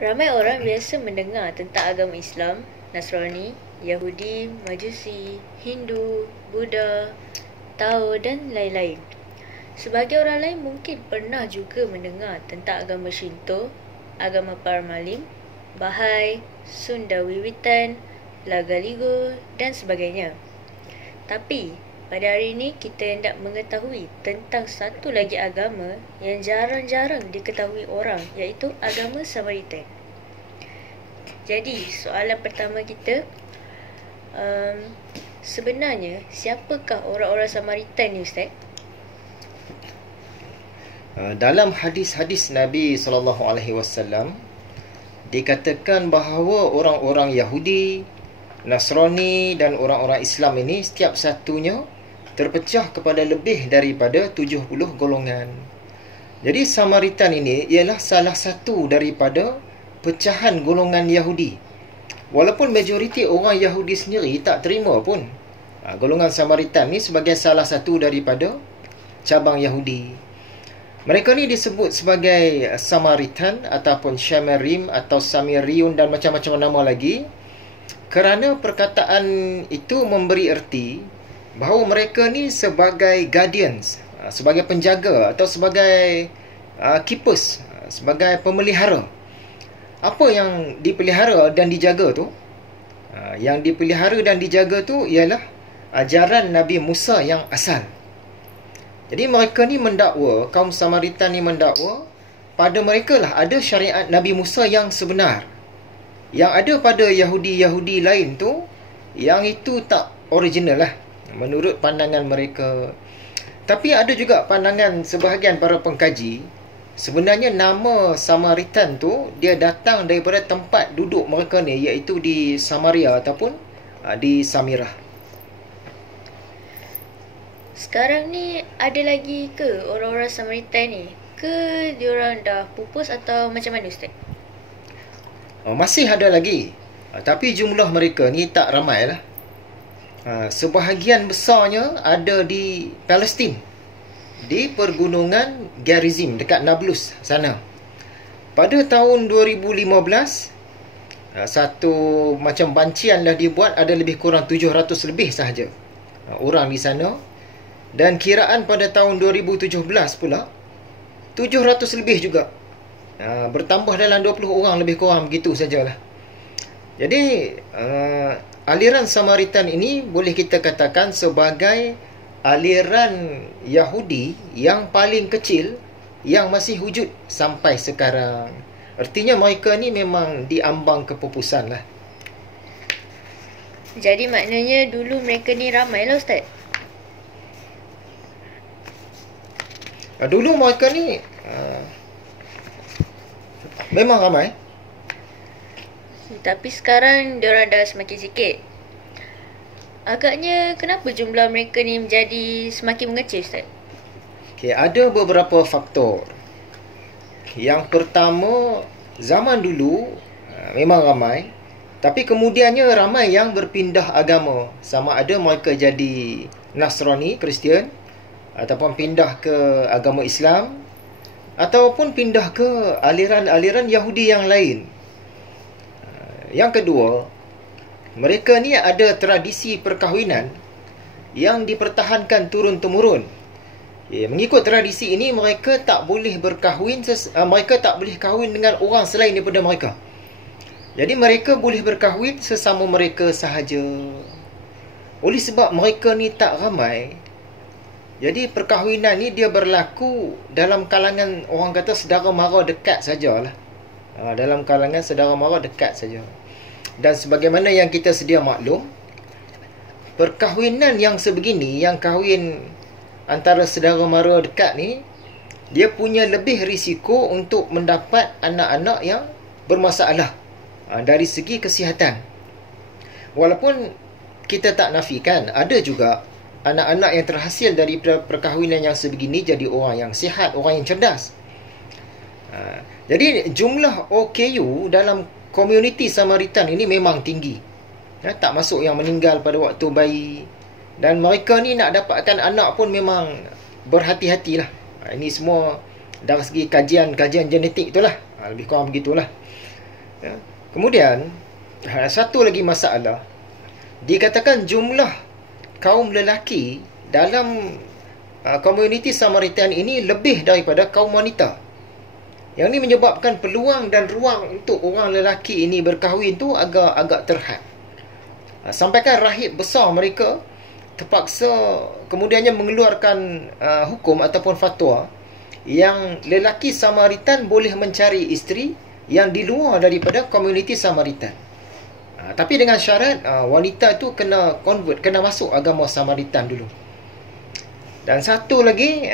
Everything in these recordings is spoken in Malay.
Ramai orang biasa mendengar tentang agama Islam, Nasrani, Yahudi, Majusi, Hindu, Buddha, Tao dan lain-lain. Sebagai orang lain mungkin pernah juga mendengar tentang agama Shinto, agama Paramalim, Bahai, Sunda Wiwitan, Lagaligo dan sebagainya. Tapi pada hari ini kita hendak mengetahui tentang satu lagi agama yang jarang-jarang diketahui orang, iaitu agama Samaritan. Jadi soalan pertama kita, sebenarnya siapakah orang-orang Samaritan ni, Ustaz? Dalam hadis-hadis Nabi SAW dikatakan bahawa orang-orang Yahudi, Nasrani dan orang-orang Islam ini setiap satunya terpecah kepada lebih daripada 70 golongan. Jadi Samaritan ini ialah salah satu daripada pecahan golongan Yahudi. Walaupun majoriti orang Yahudi sendiri tak terima pun golongan Samaritan ni sebagai salah satu daripada cabang Yahudi. Mereka ni disebut sebagai Samaritan ataupun Shamarim atau Samiriun dan macam-macam nama lagi, kerana perkataan itu memberi erti bahawa mereka ni sebagai guardians, sebagai penjaga atau sebagai keepers, sebagai pemelihara. Apa yang dipelihara dan dijaga tu? Yang dipelihara dan dijaga tu ialah ajaran Nabi Musa yang asal. Jadi mereka ni mendakwa, kaum Samaritan ni mendakwa pada mereka lah ada syariat Nabi Musa yang sebenar. Yang ada pada Yahudi-Yahudi lain tu, yang itu tak original lah menurut pandangan mereka. Tapi ada juga pandangan sebahagian para pengkaji, sebenarnya nama Samaritan tu dia datang daripada tempat duduk mereka ni, iaitu di Samaria ataupun di Samirah. Sekarang ni ada lagi ke orang-orang Samaritan ni? Ke diorang dah pupus atau macam mana, Ustaz? Masih ada lagi, tapi jumlah mereka ni tak ramai lah. Sebahagian besarnya ada di Palestin, di pergunungan Gerizim dekat Nablus sana. Pada tahun 2015, satu macam bancian lah dibuat, ada lebih kurang 700 lebih sahaja orang di sana. Dan kiraan pada tahun 2017 pula 700 lebih juga, bertambah dalam 20 orang lebih kurang, begitu sajalah. Jadi aliran Samaritan ini boleh kita katakan sebagai aliran Yahudi yang paling kecil yang masih wujud sampai sekarang. Artinya mereka ni memang diambang kepupusan lah. Jadi maknanya dulu mereka ni ramai lah, Ustaz? Dulu mereka ni memang ramai. Tapi sekarang diorang dah semakin sikit. Agaknya kenapa jumlah mereka ni menjadi semakin mengecil, Ustaz? Okay, ada beberapa faktor. Yang pertama, zaman dulu memang ramai, tapi kemudiannya ramai yang berpindah agama. Sama ada mereka jadi Nasrani, Kristian, ataupun pindah ke agama Islam, ataupun pindah ke aliran-aliran Yahudi yang lain. Yang kedua, mereka ni ada tradisi perkahwinan yang dipertahankan turun-temurun. Mengikut tradisi ini, mereka tak boleh berkahwin, mereka tak boleh kahwin dengan orang selain daripada mereka. Jadi mereka boleh berkahwin sesama mereka sahaja. Oleh sebab mereka ni tak ramai, jadi perkahwinan ni dia berlaku dalam kalangan orang kata saudara mara dekat sajalah. Dalam kalangan saudara mara dekat saja. Dan sebagaimana yang kita sedia maklum, perkahwinan yang sebegini, yang kahwin antara saudara mara dekat ni, dia punya lebih risiko untuk mendapat anak-anak yang bermasalah dari segi kesihatan. Walaupun kita tak nafikan, ada juga anak-anak yang terhasil dari perkahwinan yang sebegini jadi orang yang sihat, orang yang cerdas. Jadi jumlah OKU dalam komuniti Samaritan ini memang tinggi. Tak masuk yang meninggal pada waktu bayi. Dan mereka ni nak dapatkan anak pun memang berhati-hatilah. Ini semua dari segi kajian genetik itulah. Lebih kurang begitulah. Ya. Kemudian satu lagi masalah, dikatakan jumlah kaum lelaki dalam komuniti Samaritan ini lebih daripada kaum wanita. Yang ini menyebabkan peluang dan ruang untuk orang lelaki ini berkahwin tu agak terhad. Sampaikan rahib besar mereka terpaksa kemudiannya mengeluarkan hukum ataupun fatwa yang lelaki Samaritan boleh mencari isteri yang di luar daripada komuniti Samaritan. Tapi dengan syarat wanita tu kena convert, kena masuk agama Samaritan dulu. Dan satu lagi,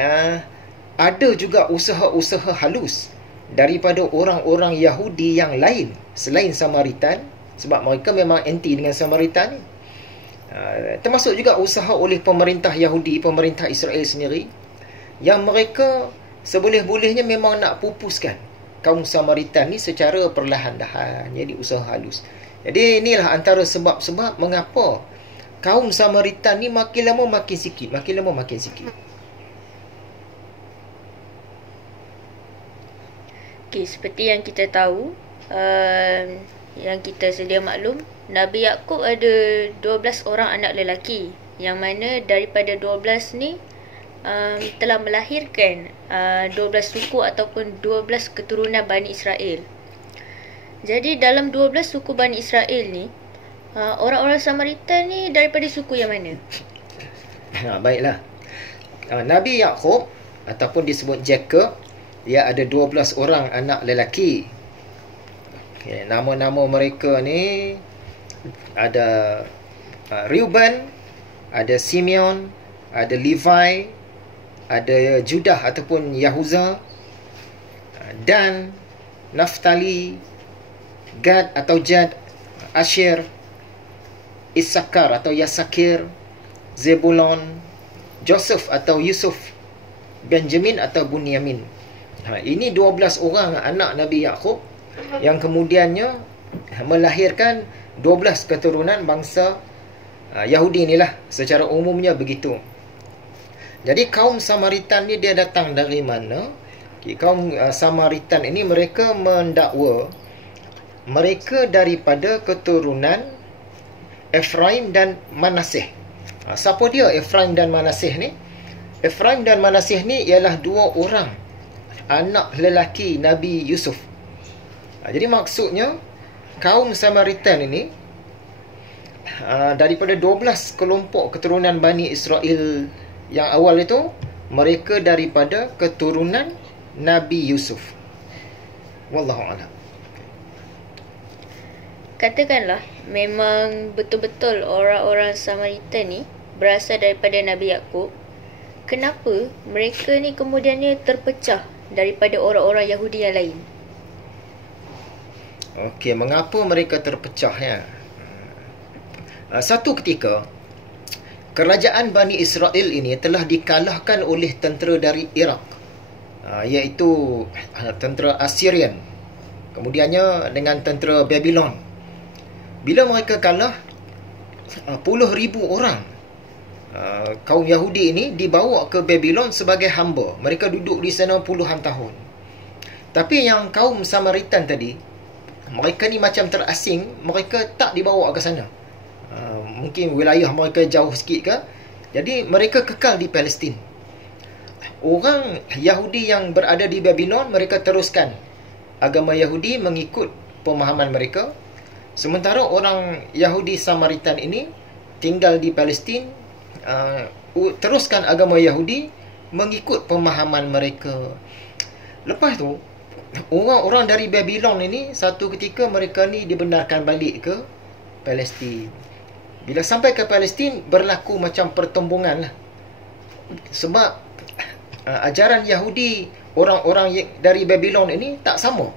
ada juga usaha-usaha halus daripada orang-orang Yahudi yang lain selain Samaritan, sebab mereka memang anti dengan Samaritan ni. Termasuk juga usaha oleh pemerintah Yahudi, pemerintah Israel sendiri, yang mereka seboleh-bolehnya memang nak pupuskan kaum Samaritan ni secara perlahan-lahan. Jadi usaha halus. Jadi inilah antara sebab-sebab mengapa kaum Samaritan ni makin lama makin sikit, makin lama makin sikit. Okay, seperti yang kita tahu, yang kita sedia maklum, Nabi Yaqub ada 12 orang anak lelaki, yang mana daripada 12 ni telah melahirkan 12 suku ataupun 12 keturunan Bani Israel. Jadi dalam 12 suku Bani Israel ni, orang-orang Samaritan ni daripada suku yang mana? Baiklah. Nabi Yaqub ataupun disebut Jacob, dia ada 12 orang anak lelaki. Okay, nama-nama mereka ni ada Reuben, ada Simeon, ada Levi, ada Judah ataupun Yahuza, Dan, Naftali, Gad atau Jad, Asher, Issakar atau Yasakir, Zebulon, Joseph atau Yusuf, Benjamin atau Bunyamin. Ini 12 orang anak Nabi Yaqub yang kemudiannya melahirkan 12 keturunan bangsa Yahudi inilah, secara umumnya begitu. Jadi kaum Samaritan ni dia datang dari mana? Kaum Samaritan ini mereka mendakwa mereka daripada keturunan Efraim dan Manaseh. Siapa dia Efraim dan Manaseh ni? Efraim dan Manaseh ni ialah dua orang anak lelaki Nabi Yusuf. Jadi maksudnya kaum Samaritan ini daripada 12 kelompok keturunan Bani Israel yang awal itu, mereka daripada keturunan Nabi Yusuf. Wallahu a'lam. Katakanlah memang betul-betul orang-orang Samaritan ni berasal daripada Nabi Yaqub. Kenapa mereka ni kemudiannya terpecah daripada orang-orang Yahudi yang lain? Okey, mengapa mereka terpecah ya? Satu ketika kerajaan Bani Israel ini telah dikalahkan oleh tentera dari Iraq, iaitu tentera Assyrian. Kemudiannya dengan tentera Babylon. Bila mereka kalah, puluh ribu orang kaum Yahudi ini dibawa ke Babylon sebagai hamba. Mereka duduk di sana puluhan tahun. Tapi yang kaum Samaritan tadi, mereka ni macam terasing, mereka tak dibawa ke sana. Mungkin wilayah mereka jauh sikit ke, jadi mereka kekal di Palestin. Orang Yahudi yang berada di Babylon, mereka teruskan agama Yahudi mengikut pemahaman mereka. Sementara orang Yahudi Samaritan ini tinggal di Palestin, teruskan agama Yahudi mengikut pemahaman mereka. Lepas tu, orang-orang dari Babylon ini satu ketika mereka ni dibenarkan balik ke Palestin. Bila sampai ke Palestin, berlaku macam pertembungan lah. Sebab ajaran Yahudi orang-orang dari Babylon ini tak sama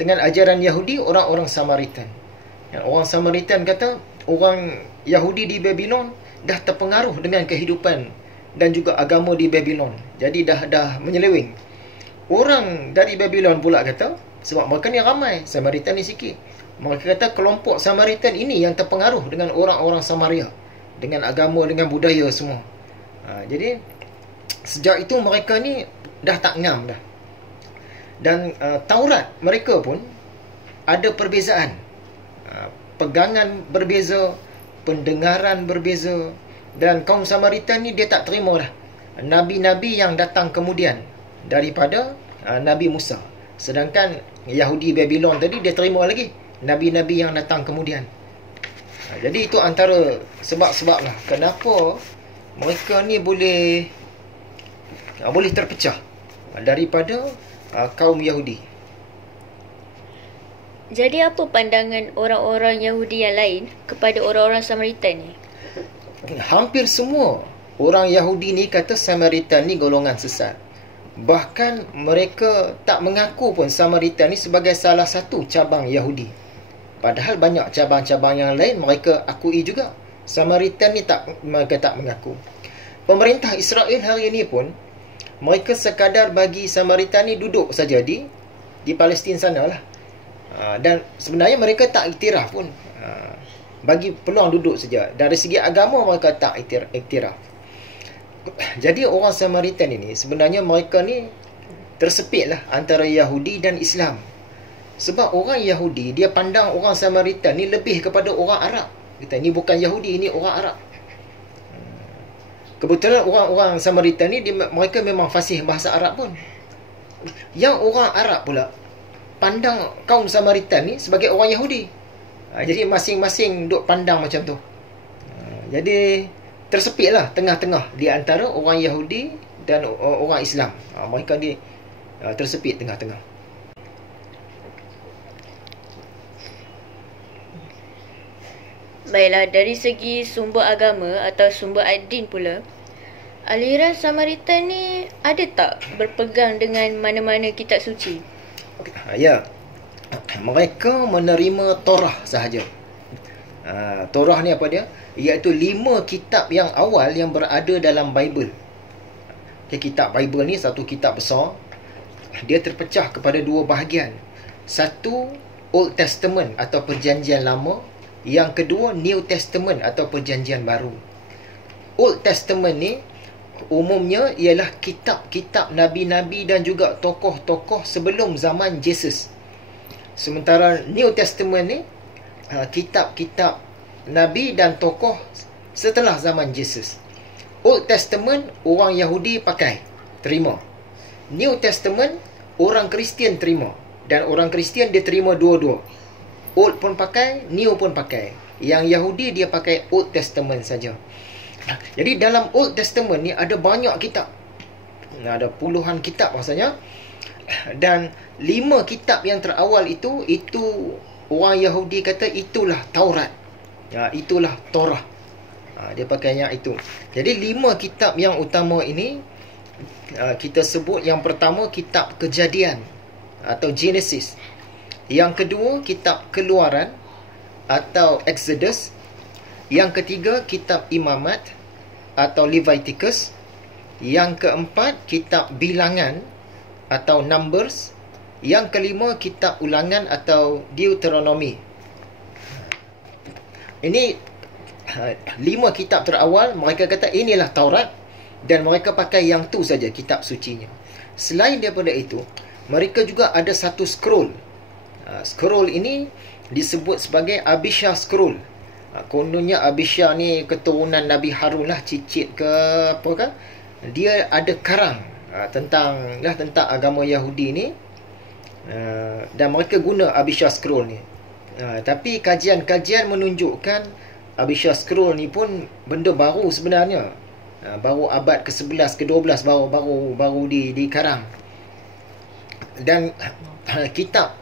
dengan ajaran Yahudi orang-orang Samaritan. Orang Samaritan kata orang Yahudi di Babylon dah terpengaruh dengan kehidupan dan juga agama di Babylon. Jadi dah menyeleweng. Orang dari Babylon pula kata, sebab mereka ni ramai, Samaritan ni sikit, mereka kata kelompok Samaritan ini yang terpengaruh dengan orang-orang Samaria, dengan agama, dengan budaya semua. Jadi sejak itu mereka ni dah tak ngam dah. Dan Taurat mereka pun ada perbezaan. Pegangan berbeza, pendengaran berbeza. Dan kaum Samaritan ni dia tak terima lah Nabi-Nabi yang datang kemudian daripada Nabi Musa. Sedangkan Yahudi Babylon tadi dia terima lagi Nabi-Nabi yang datang kemudian. Jadi itu antara sebab-sebab lah kenapa mereka ni boleh terpecah daripada kaum Yahudi. Jadi apa pandangan orang-orang Yahudi yang lain kepada orang-orang Samaritan ni? Hampir semua orang Yahudi ni kata Samaritan ni golongan sesat. Bahkan mereka tak mengaku pun Samaritan ni sebagai salah satu cabang Yahudi. Padahal banyak cabang-cabang yang lain mereka akui juga. Samaritan ni mereka tak mengaku. Pemerintah Israel hari ini pun mereka sekadar bagi Samaritan ni duduk saja di Palestin sana lah. Dan sebenarnya mereka tak iktiraf pun. Bagi peluang duduk saja. Dari segi agama mereka tak iktiraf. Jadi orang Samaritan ini sebenarnya mereka ni tersepit lah antara Yahudi dan Islam. Sebab orang Yahudi dia pandang orang Samaritan ni lebih kepada orang Arab. Kita ni bukan Yahudi, ni orang Arab. Kebetulan orang-orang Samaritan ni mereka memang fasih bahasa Arab pun. Yang orang Arab pula pandang kaum Samaritan ni sebagai orang Yahudi. Jadi masing-masing duk pandang macam tu. Jadi tersepit lah tengah-tengah di antara orang Yahudi dan orang Islam. Mereka ni tersepit tengah-tengah. Baiklah, dari segi sumber agama atau sumber ad-din pula, aliran Samaritan ni ada tak berpegang dengan mana-mana kitab suci? Ya, mereka menerima Torah sahaja. Torah ni apa dia? Iaitu 5 kitab yang awal yang berada dalam Bible. Kitab Bible ni satu kitab besar. Dia terpecah kepada 2 bahagian. Satu Old Testament atau Perjanjian Lama. Yang kedua New Testament atau Perjanjian Baru. Old Testament ni umumnya ialah kitab-kitab Nabi-Nabi dan juga tokoh-tokoh sebelum zaman Jesus. Sementara New Testament ni kitab-kitab Nabi dan tokoh setelah zaman Jesus. Old Testament orang Yahudi pakai, terima. New Testament orang Kristian terima. Dan orang Kristian dia terima dua-dua. Old pun pakai, New pun pakai. Yang Yahudi dia pakai Old Testament saja. Jadi dalam Old Testament ni ada banyak kitab. Ada puluhan kitab maksudnya. Dan 5 kitab yang terawal itu orang Yahudi kata itulah Taurat. Itulah Torah. Dia pakainya itu. Jadi 5 kitab yang utama ini kita sebut yang pertama kitab Kejadian atau Genesis. Yang kedua kitab Keluaran atau Exodus. Yang ketiga kitab Imamat atau Leviticus. Yang keempat kitab Bilangan atau Numbers. Yang kelima kitab Ulangan atau Deuteronomy. Ini 5 kitab terawal. Mereka kata inilah Taurat. Dan mereka pakai yang tu saja kitab sucinya. Selain daripada itu, mereka juga ada satu scroll. Scroll ini disebut sebagai Abisha Scroll. Kononnya Abisha ni keturunan Nabi Harun lah, cicit ke apa kan. Dia ada karang tentang agama Yahudi ni. Dan mereka guna Abisha Scroll ni. Tapi kajian-kajian menunjukkan Abisha Scroll ni pun benda baru sebenarnya. Baru abad ke-11 ke-12 baru dikarang. Dan kitab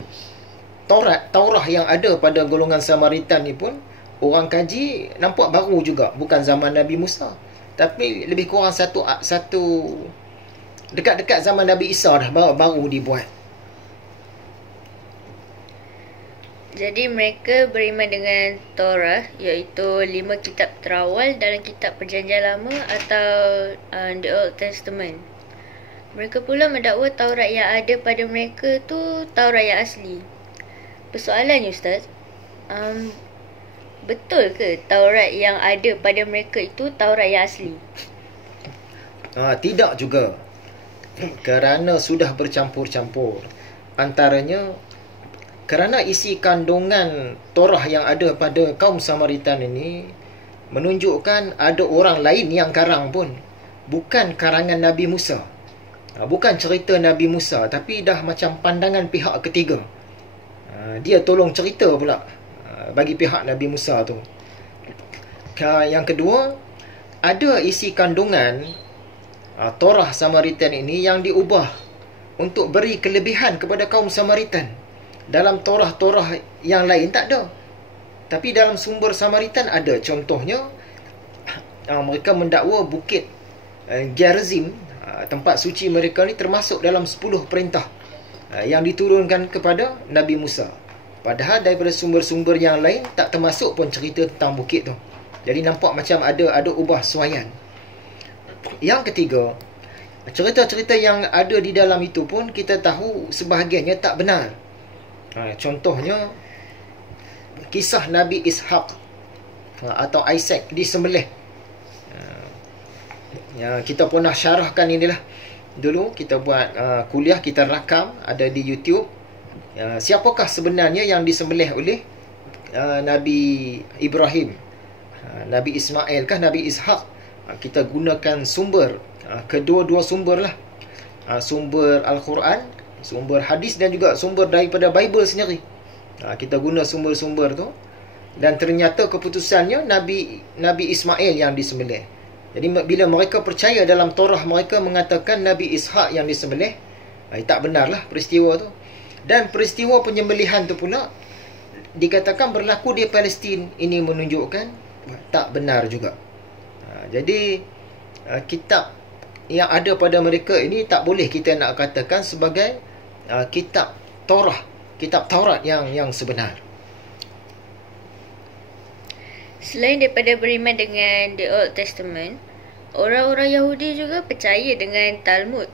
Taurah yang ada pada golongan Samaritan ni pun orang kaji nampak baru juga, bukan zaman Nabi Musa. Tapi lebih kurang satu dekat-dekat zaman Nabi Isa dah baru dibuat. Jadi mereka beriman dengan Torah, iaitu 5 kitab terawal dalam kitab Perjanjian Lama atau the Old Testament. Mereka pula mendakwa Taurat yang ada pada mereka tu Taurat yang asli. Persoalannya Ustaz, betul ke Taurat yang ada pada mereka itu Taurat yang asli? Tidak juga. Kerana sudah bercampur-campur. Antaranya kerana isi kandungan Torah yang ada pada kaum Samaritan ini menunjukkan ada orang lain yang karang pun. Bukan karangan Nabi Musa. Bukan cerita Nabi Musa, tapi dah macam pandangan pihak ketiga. Dia tolong cerita pula bagi pihak Nabi Musa tu. Yang kedua, ada isi kandungan Torah Samaritan ini yang diubah untuk beri kelebihan kepada kaum Samaritan. Dalam Torah-Torah yang lain tak ada, tapi dalam sumber Samaritan ada. Contohnya, mereka mendakwa bukit Gerizim, tempat suci mereka ni, termasuk dalam 10 perintah yang diturunkan kepada Nabi Musa. Padahal daripada sumber-sumber yang lain tak termasuk pun cerita tentang bukit tu. Jadi nampak macam ada ubah suaian. Yang ketiga, cerita-cerita yang ada di dalam itu pun kita tahu sebahagiannya tak benar. Contohnya, kisah Nabi Ishak atau Isaac disembelih. Kita pernah syarahkan inilah. Dulu kita buat kuliah, kita rakam, ada di YouTube. Siapakah sebenarnya yang disembelih oleh Nabi Ibrahim? Nabi Ismail kah, Nabi Ishak? Kita gunakan sumber, kedua-dua sumber lah. Sumber Al-Quran, sumber hadis, dan juga sumber daripada Bible sendiri. Kita guna sumber-sumber tu, dan ternyata keputusannya Nabi Ismail yang disembelih. Jadi bila mereka percaya dalam Torah mereka mengatakan Nabi Ishak yang disembelih, tak benarlah peristiwa tu. Dan peristiwa penyembelihan tu pula dikatakan berlaku di Palestin. Ini menunjukkan tak benar juga. Jadi kitab yang ada pada mereka ini tak boleh kita nak katakan sebagai kitab Torah, kitab Taurat yang sebenar. Selain daripada beriman dengan The Old Testament, orang-orang Yahudi juga percaya dengan Talmud.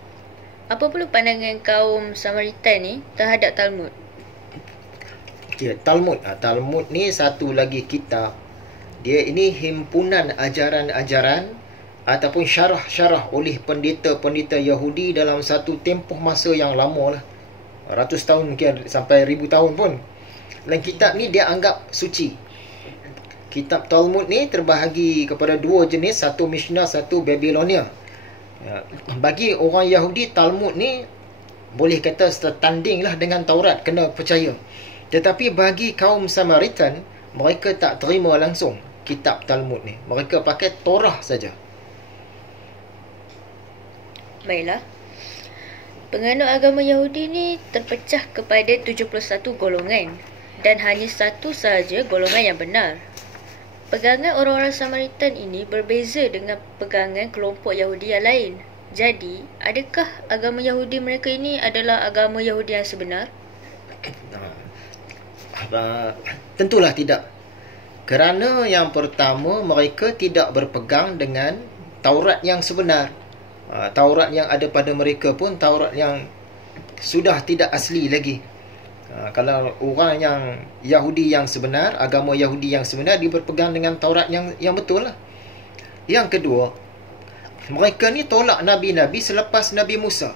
Apa pula pandangan kaum Samaritan ni terhadap Talmud? Talmud. Talmud ni satu lagi kitab. Dia ini himpunan ajaran-ajaran ataupun syarah-syarah oleh pendeta-pendeta Yahudi dalam satu tempoh masa yang lama lah. Ratus tahun mungkin sampai 1000 tahun pun. Dan kitab ni dia anggap suci. Kitab Talmud ni terbahagi kepada dua jenis, satu Mishnah, satu Babilonia. Bagi orang Yahudi, Talmud ni boleh kata setanding lah dengan Taurat, kena percaya. Tetapi bagi kaum Samaritan, mereka tak terima langsung kitab Talmud ni. Mereka pakai Torah saja. Baiklah. Penganut agama Yahudi ni terpecah kepada 71 golongan, dan hanya satu sahaja golongan yang benar. Pegangan orang-orang Samaritan ini berbeza dengan pegangan kelompok Yahudi yang lain. Jadi, adakah agama Yahudi mereka ini adalah agama Yahudi yang sebenar? Tentulah tidak. Kerana yang pertama, mereka tidak berpegang dengan Taurat yang sebenar. Taurat yang ada pada mereka pun Taurat yang sudah tidak asli lagi. Kalau orang yang Yahudi yang sebenar, agama Yahudi yang sebenar, dia berpegang dengan Taurat yang betul lah. Yang kedua, mereka ni tolak Nabi-Nabi selepas Nabi Musa.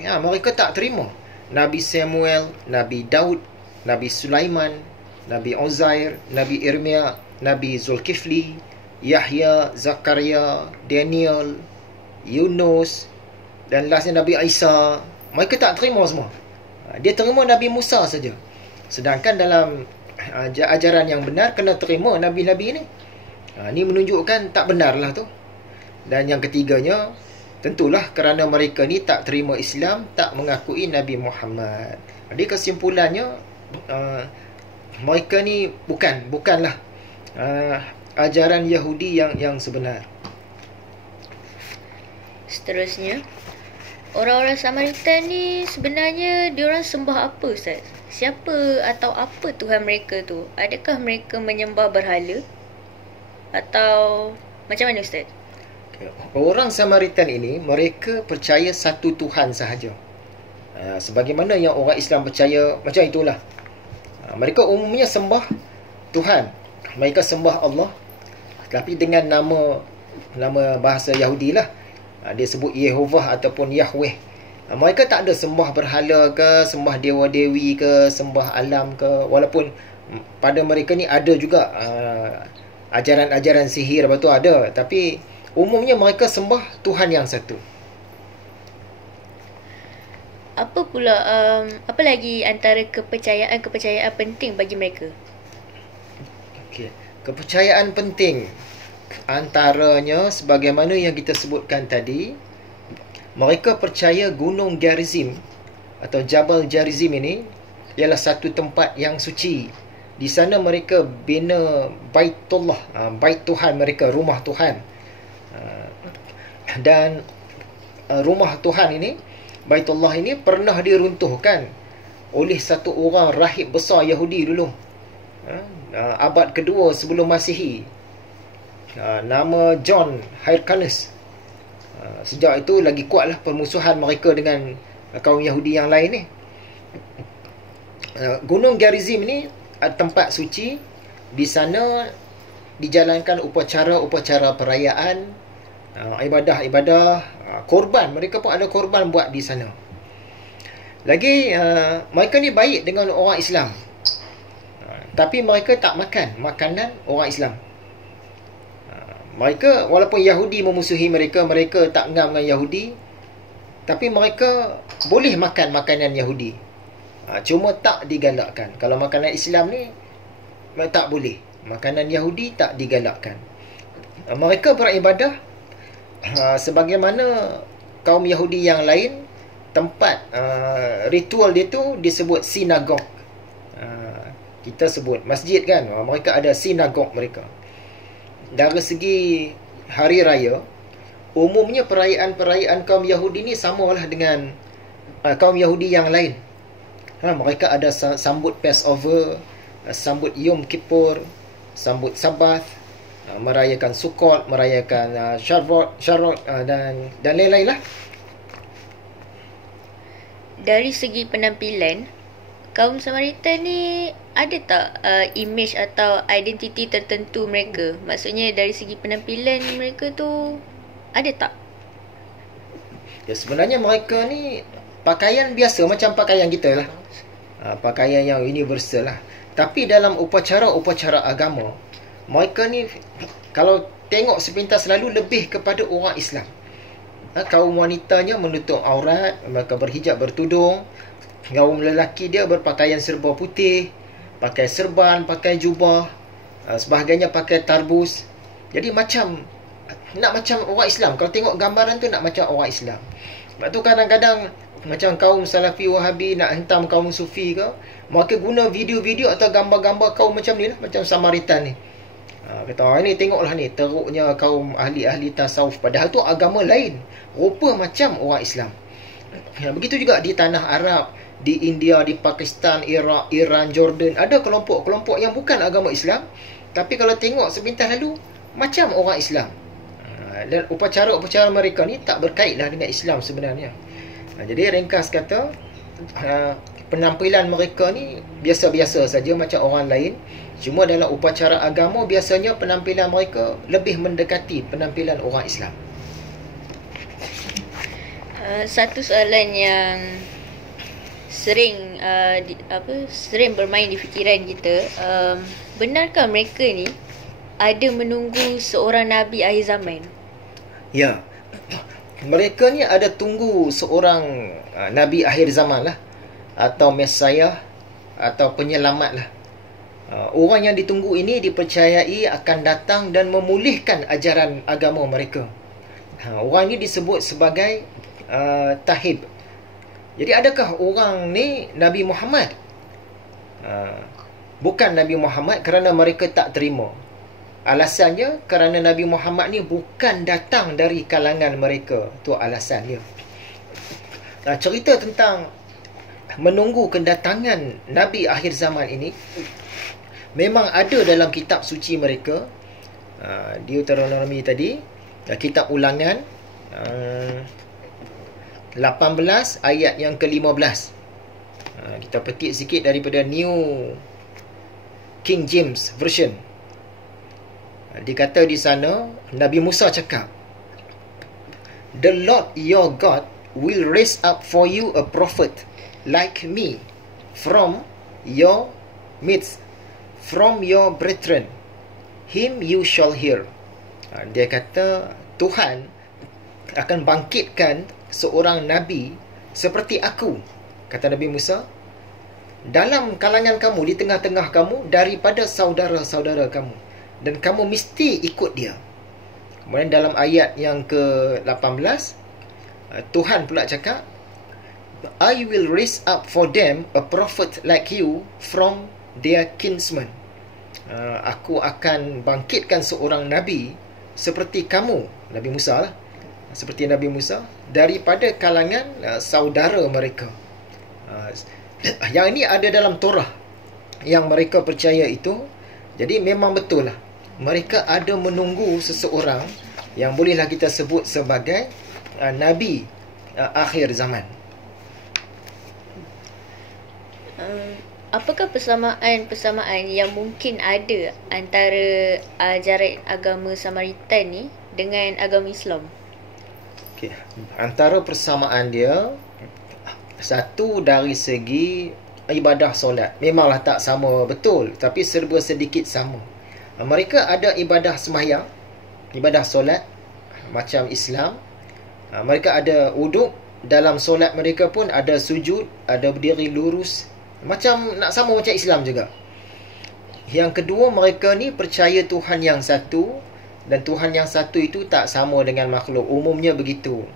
Mereka tak terima Nabi Samuel, Nabi Daud, Nabi Sulaiman, Nabi Uzair, Nabi Irmia, Nabi Zulkifli, Yahya, Zakaria, Daniel, Yunus, dan lastnya Nabi Isa. Mereka tak terima semua. Dia terima Nabi Musa saja. Sedangkan dalam ajaran yang benar kena terima Nabi-Nabi ni. Ini menunjukkan tak benarlah tu. Dan yang ketiganya, tentulah kerana mereka ni tak terima Islam, tak mengakui Nabi Muhammad. Jadi kesimpulannya, mereka ni bukanlah ajaran Yahudi yang sebenar. Seterusnya, orang-orang Samaritan ni sebenarnya diorang sembah apa, Ustaz? Siapa atau apa Tuhan mereka tu? Adakah mereka menyembah berhala? Atau macam mana, Ustaz? Orang Samaritan ini, mereka percaya satu Tuhan sahaja. Sebagaimana yang orang Islam percaya, macam itulah. Mereka umumnya sembah Tuhan. Mereka sembah Allah, tapi dengan nama bahasa Yahudi lah. Dia sebut Yehovah ataupun Yahweh. Mereka tak ada sembah berhala ke, sembah dewa-dewi ke, sembah alam ke. Walaupun pada mereka ni ada juga ajaran-ajaran sihir, lepas tu ada. Tapi umumnya mereka sembah Tuhan yang satu. Apa pula apa lagi antara kepercayaan penting bagi mereka? Okey, kepercayaan penting antaranya sebagaimana yang kita sebutkan tadi, mereka percaya Gunung Gerizim atau Jabal Gerizim ini ialah satu tempat yang suci. Di sana mereka bina Baitullah, bait Tuhan mereka, rumah Tuhan. Dan rumah Tuhan ini, Baitullah ini pernah diruntuhkan oleh satu orang rahib besar Yahudi dulu. Abad kedua sebelum Masihi. Nama John Hyrcanus. Sejak itu lagi kuatlah permusuhan mereka dengan kaum Yahudi yang lain ni. Gunung Gerizim ni tempat suci. Di sana dijalankan upacara-upacara perayaan, ibadah-ibadah, korban. Mereka pun ada korban buat di sana. Lagi mereka ni baik dengan orang Islam, tapi mereka tak makan makanan orang Islam. Mereka walaupun Yahudi memusuhi mereka, mereka tak ngam dengan Yahudi, tapi mereka boleh makan makanan Yahudi. Cuma tak digalakkan. Kalau makanan Islam ni tak boleh. Makanan Yahudi tak digalakkan. Mereka beribadah sebagaimana kaum Yahudi yang lain. Tempat ritual dia tu disebut sinagog. Kita sebut masjid kan. Mereka ada sinagog mereka. Dari segi hari raya, umumnya perayaan-perayaan kaum Yahudi ni samalah dengan kaum Yahudi yang lain. Mereka ada sambut Passover, sambut Yom Kippur, sambut Sabath, merayakan Sukkot, merayakan Shavuot dan lain-lain lah. Dari segi penampilan, kaum Samaritan ni ada tak image atau identiti tertentu mereka? Maksudnya dari segi penampilan mereka tu ada tak? Ya, sebenarnya mereka ni pakaian biasa macam pakaian kita lah. Pakaian yang universal lah. Tapi dalam upacara-upacara agama, mereka ni kalau tengok sepintas selalu lebih kepada orang Islam. Kaum wanitanya menutup aurat, mereka berhijab bertudung. Kaum lelaki dia berpakaian serba putih, pakai serban, pakai jubah, sebagainya pakai tarbus. Jadi nak macam orang Islam. Kalau tengok gambaran tu nak macam orang Islam. Sebab tu kadang-kadang macam kaum Salafi Wahabi nak hentam kaum Sufi ke, mereka guna video-video atau gambar-gambar kaum macam ni lah, macam Samaritan ni. Kata ni tengoklah ni teruknya kaum ahli-ahli tasawuf, padahal tu agama lain, rupa macam orang Islam. Begitu juga di tanah Arab, di India, di Pakistan, Iraq, Iran, Jordan, ada kelompok-kelompok yang bukan agama Islam, tapi kalau tengok sepintas lalu macam orang Islam. Dan upacara-upacara mereka ni tak berkaitlah dengan Islam sebenarnya. Jadi ringkas kata, penampilan mereka ni biasa-biasa saja macam orang lain. Cuma dalam upacara agama biasanya penampilan mereka lebih mendekati penampilan orang Islam. Satu soalan yang sering sering bermain di fikiran kita, benarkah mereka ni ada menunggu seorang nabi akhir zaman? Ya. Mereka ni ada tunggu seorang nabi akhir zaman lah, atau Mesiah, atau penyelamat lah. Orang yang ditunggu ini dipercayai akan datang dan memulihkan ajaran agama mereka. Orang ini disebut sebagai Tahib. Jadi adakah orang ni Nabi Muhammad? Bukan Nabi Muhammad kerana mereka tak terima. Alasannya kerana Nabi Muhammad ni bukan datang dari kalangan mereka. Tu alasannya. Cerita tentang menunggu kedatangan Nabi akhir zaman ini memang ada dalam kitab suci mereka. Deuteronomi tadi, kitab Ulangan 18 ayat yang ke-15. Kita petik sikit daripada New King James Version. Dikata di sana, Nabi Musa cakap, "The Lord your God will raise up for you a prophet like me from your midst, from your brethren. Him you shall hear. Dia kata Tuhan akan bangkitkan seorang nabi seperti aku, kata Nabi Musa, dalam kalangan kamu, di tengah-tengah kamu, daripada saudara-saudara kamu, dan kamu mesti ikut dia. Kemudian dalam ayat yang ke-18, Tuhan pula cakap, I will raise up for them a prophet like you from their kinsmen. Aku akan bangkitkan seorang nabi seperti kamu, Nabi Musa lah, seperti Nabi Musa, daripada kalangan saudara mereka. Yang ini ada dalam Torah yang mereka percaya itu. Jadi memang betul lah, mereka ada menunggu seseorang yang bolehlah kita sebut sebagai Nabi akhir zaman. Apakah persamaan yang mungkin ada antara ajaran agama Samaritan ni dengan agama Islam? Okay. Antara persamaan dia, satu dari segi ibadah solat, memanglah tak sama betul, tapi serba sedikit sama. Mereka ada ibadah sembahyang, ibadah solat macam Islam. Mereka ada wuduk, dalam solat mereka pun ada sujud, ada berdiri lurus, macam nak sama macam Islam juga. Yang kedua, mereka ni percaya Tuhan yang satu, dan Tuhan yang satu itu tak sama dengan makhluk, umumnya begitu.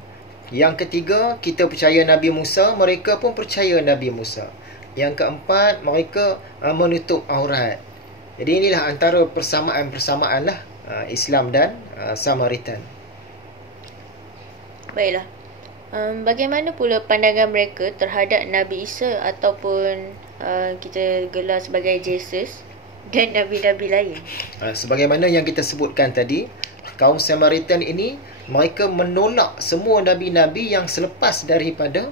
Yang ketiga, kita percaya Nabi Musa, mereka pun percaya Nabi Musa. Yang keempat, mereka menutup aurat. Jadi inilah antara persamaan-persamaan lah Islam dan Samaritan. Baiklah. Bagaimana pula pandangan mereka terhadap Nabi Isa ataupun kita gelar sebagai Jesus dan Nabi-Nabi lain? Sebagaimana yang kita sebutkan tadi, kaum Samaritan ini, mereka menolak semua Nabi-Nabi yang selepas daripada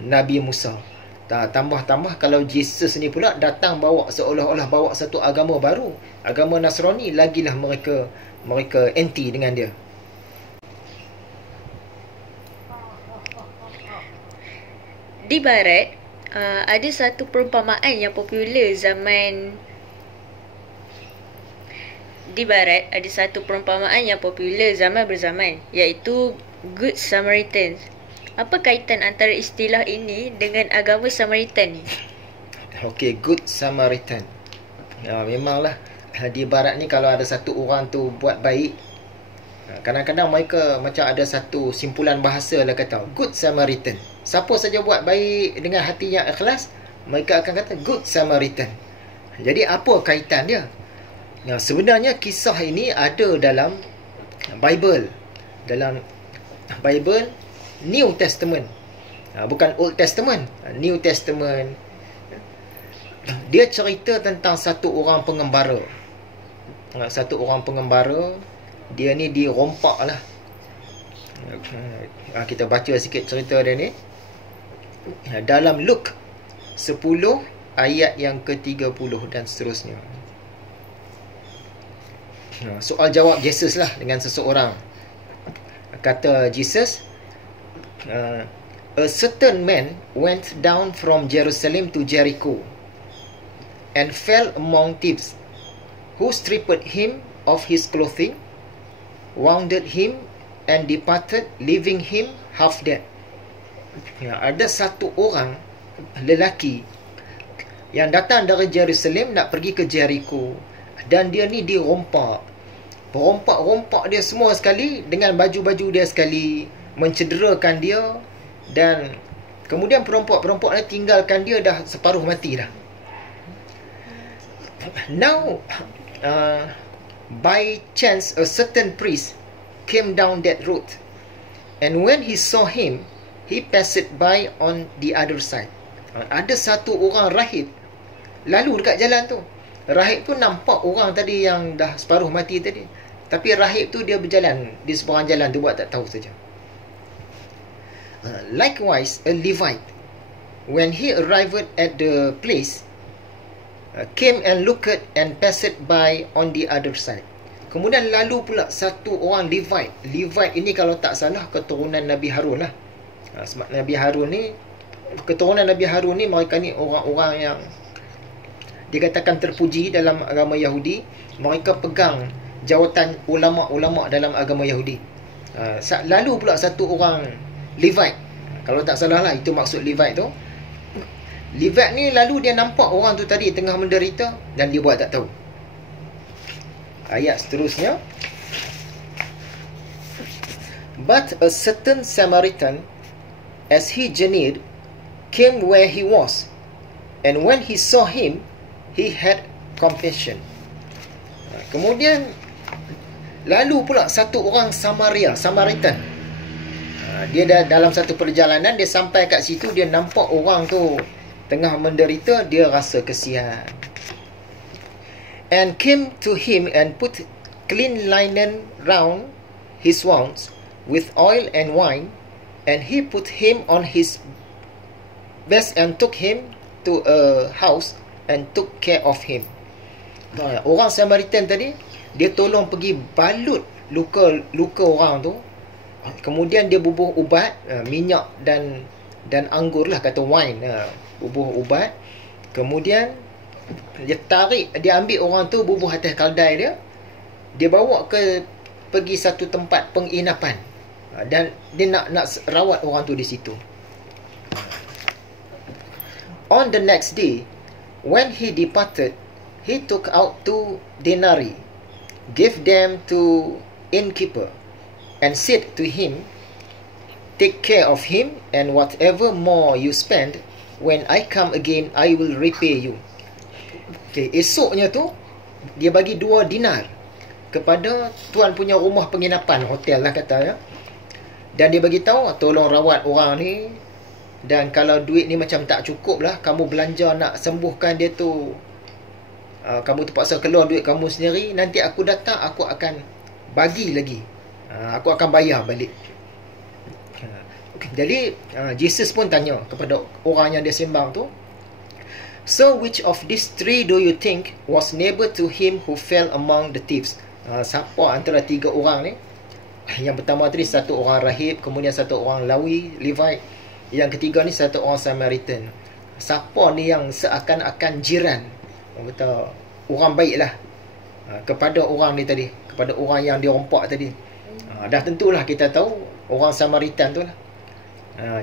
Nabi Musa. Tambah-tambah kalau Jesus ni pula datang bawa, seolah-olah bawa satu agama baru, agama Nasrani, lagilah mereka anti dengan dia. Di barat, ada satu perumpamaan yang popular zaman berzaman, iaitu Good Samaritan. Apa kaitan antara istilah ini dengan agama Samaritan ni? Okey, Good Samaritan. Memanglah di barat ni kalau ada satu orang tu buat baik, kadang-kadang mereka macam ada satu simpulan bahasa lah, kata Good Samaritan. Siapa saja buat baik dengan hati yang ikhlas, mereka akan kata Good Samaritan. Jadi apa kaitan dia? Sebenarnya kisah ini ada dalam Bible. Dalam Bible New Testament, bukan Old Testament, New Testament. Dia cerita tentang satu orang pengembara. Dia ni dirompak lah. Kita baca sikit cerita dia ni dalam Luke 10 ayat yang ke-30 dan seterusnya. Soal jawab Jesus lah dengan seseorang. Kata Jesus, a certain man went down from Jerusalem to Jericho and fell among thieves, who stripped him of his clothing, wounded him, and departed, leaving him half dead. Ada satu orang lelaki yang datang dari Jerusalem nak pergi ke Jericho, dan dia ni dirompak. Rompak dia semua sekali, dengan baju-baju dia sekali, mencederakan dia, dan kemudian perompak ni tinggalkan dia dah separuh mati dah. Now by chance a certain priest came down that road, and when he saw him, he passed by on the other side. Ada satu orang rahib lalu dekat jalan tu. Rahib tu nampak orang tadi yang dah separuh mati tadi, tapi rahib tu dia berjalan di seberang jalan tu, buat tak tahu saja. Likewise a Levite, when he arrived at the place, came and looked and passed by on the other side. Kemudian lalu pula satu orang Levite. Levite ini kalau tak salah keturunan Nabi Harun lah. Sebab Nabi Harun ni, keturunan Nabi Harun ni, mereka ni orang-orang yang dikatakan terpuji dalam agama Yahudi. Mereka pegang jawatan ulama'-ulama' dalam agama Yahudi. Lalu pula satu orang Levite, kalau tak salah lah, itu maksud Levite tu. Levite ni lalu dia nampak orang tu tadi tengah menderita, dan dia buat tak tahu. Ayat seterusnya, but a certain Samaritan, as he journeyed, came where he was, and when he saw him, he had compassion. Kemudian lalu pula satu orang Samaritan. Dia dalam satu perjalanan, dia sampai kat situ, dia nampak orang tu tengah menderita, dia rasa kesian. And came to him and put clean linen round his wounds with oil and wine, and he put him on his best and took him to a house and took care of him. Orang Samaritan tadi, dia tolong pergi balut luka orang tu. Kemudian dia bubuh ubat, minyak dan anggur lah, kata wine, bubuh ubat. Kemudian dia ambil orang tu, bubuh atas kaldai dia bawa pergi satu tempat penginapan, dan dia nak rawat orang tu di situ. On the next day, when he departed, he took out 2 denarii, gave them to innkeeper, and said to him, take care of him, and whatever more you spend, when I come again, I will repay you. Okay, esoknya tu, dia bagi 2 dinar kepada tuan punya rumah penginapan, hotel lah katanya. Dan dia bagi tahu, tolong rawat orang ni, dan kalau duit ni macam tak cukup lah, kamu belanja nak sembuhkan dia tu, kamu terpaksa keluar duit kamu sendiri, nanti aku datang, aku akan bagi lagi, aku akan bayar balik. Jadi Jesus pun tanya kepada orang yang dia sembang tu, so which of these 3 do you think was neighbor to him who fell among the thieves? Siapa antara 3 orang ni? Yang pertama tadi satu orang rahib, kemudian satu orang Lawi, Levite, yang ketiga ni satu orang Samaritan. Siapa ni yang seakan-akan jiran, orang kata orang baik lah, kepada orang ni tadi, kepada orang yang dia rompak tadi? Dah tentulah kita tahu orang Samaritan tu lah.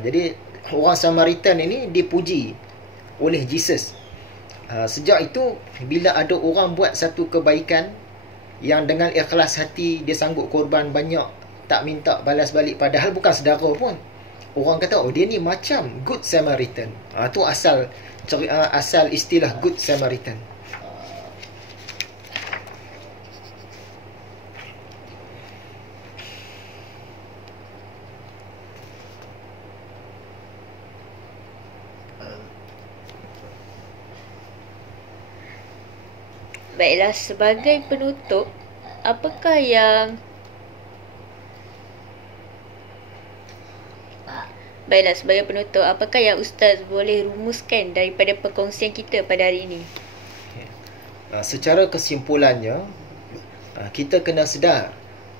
Jadi orang Samaritan ini dipuji oleh Jesus. Sejak itu, bila ada orang buat satu kebaikan yang dengan ikhlas hati dia sanggup korban banyak, tak minta balas balik, padahal bukan saudara pun, orang kata, oh dia ni macam Good Samaritan. Tu asal istilah Good Samaritan. Baiklah, sebagai penutup, apakah yang Ustaz boleh rumuskan daripada perkongsian kita pada hari ini? Secara kesimpulannya, kita kena sedar,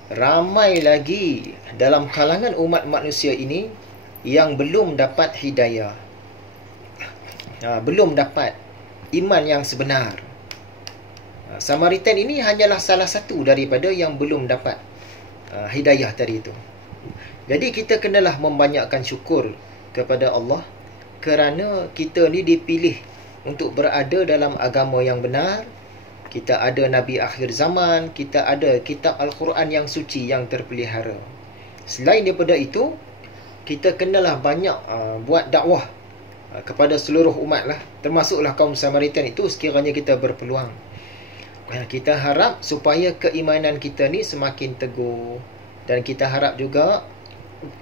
ramai lagi dalam kalangan umat manusia ini yang belum dapat hidayah, belum dapat iman yang sebenar. Samaritan ini hanyalah salah satu daripada yang belum dapat hidayah tadi itu. Jadi kita kenalah membanyakkan syukur kepada Allah kerana kita ni dipilih untuk berada dalam agama yang benar. Kita ada Nabi akhir zaman, kita ada kitab Al-Quran yang suci, yang terpelihara. Selain daripada itu, kita kenalah banyak buat dakwah kepada seluruh umat lah, termasuklah kaum Samaritan itu sekiranya kita berpeluang. Kita harap supaya keimanan kita ni semakin teguh, dan kita harap juga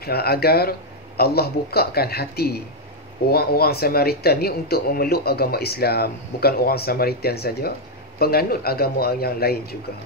agar Allah bukakan hati orang-orang Samaritan ni untuk memeluk agama Islam. Bukan orang Samaritan saja, penganut agama yang lain juga.